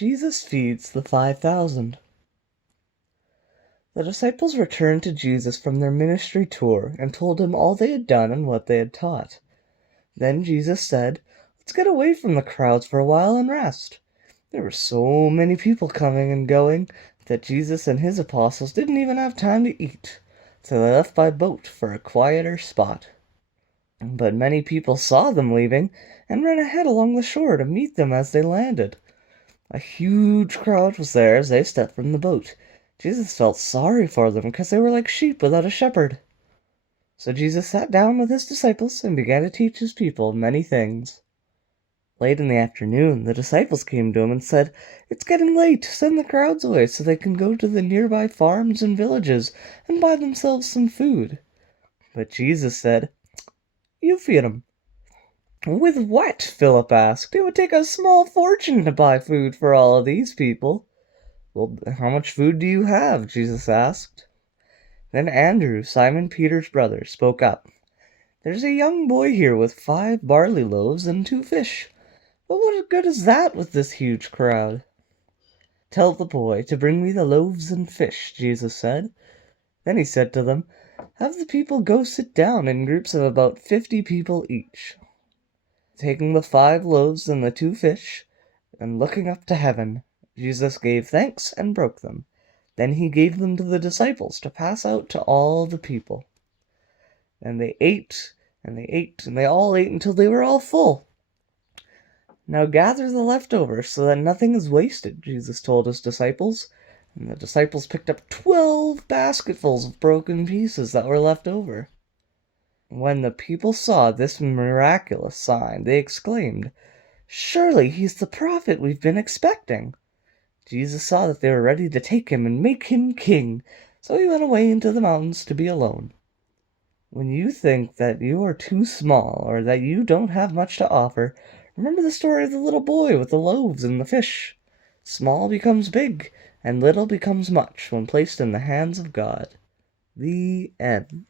Jesus feeds the 5,000. The disciples returned to Jesus from their ministry tour and told him all they had done and what they had taught. Then Jesus said, "Let's get away from the crowds for a while and rest." There were so many people coming and going that Jesus and his apostles didn't even have time to eat, so they left by boat for a quieter spot. But many people saw them leaving and ran ahead along the shore to meet them as they landed. A huge crowd was there as they stepped from the boat. Jesus felt sorry for them because they were like sheep without a shepherd. So Jesus sat down with his disciples and began to teach his people many things. Late in the afternoon, the disciples came to him and said, "It's getting late. Send the crowds away so they can go to the nearby farms and villages and buy themselves some food." But Jesus said, "You feed them." "With what?" Philip asked. "It would take a small fortune to buy food for all of these people." "Well, how much food do you have?" Jesus asked. Then Andrew, Simon Peter's brother, spoke up. "There's a young boy here with 5 barley loaves and 2 fish. But what good is that with this huge crowd?" "Tell the boy to bring me the loaves and fish," Jesus said. Then he said to them, "Have the people go sit down in groups of about 50 people each." Taking the 5 loaves and the 2 fish, and looking up to heaven, Jesus gave thanks and broke them. Then he gave them to the disciples to pass out to all the people. And they ate, and they ate, and they all ate until they were all full. "Now gather the leftovers so that nothing is wasted," Jesus told his disciples. And the disciples picked up 12 basketfuls of broken pieces that were left over. When the people saw this miraculous sign, they exclaimed, "Surely he's the prophet we've been expecting." Jesus saw that they were ready to take him and make him king, so he went away into the mountains to be alone. When you think that you are too small or that you don't have much to offer, remember the story of the little boy with the loaves and the fish. Small becomes big, and little becomes much when placed in the hands of God. The end.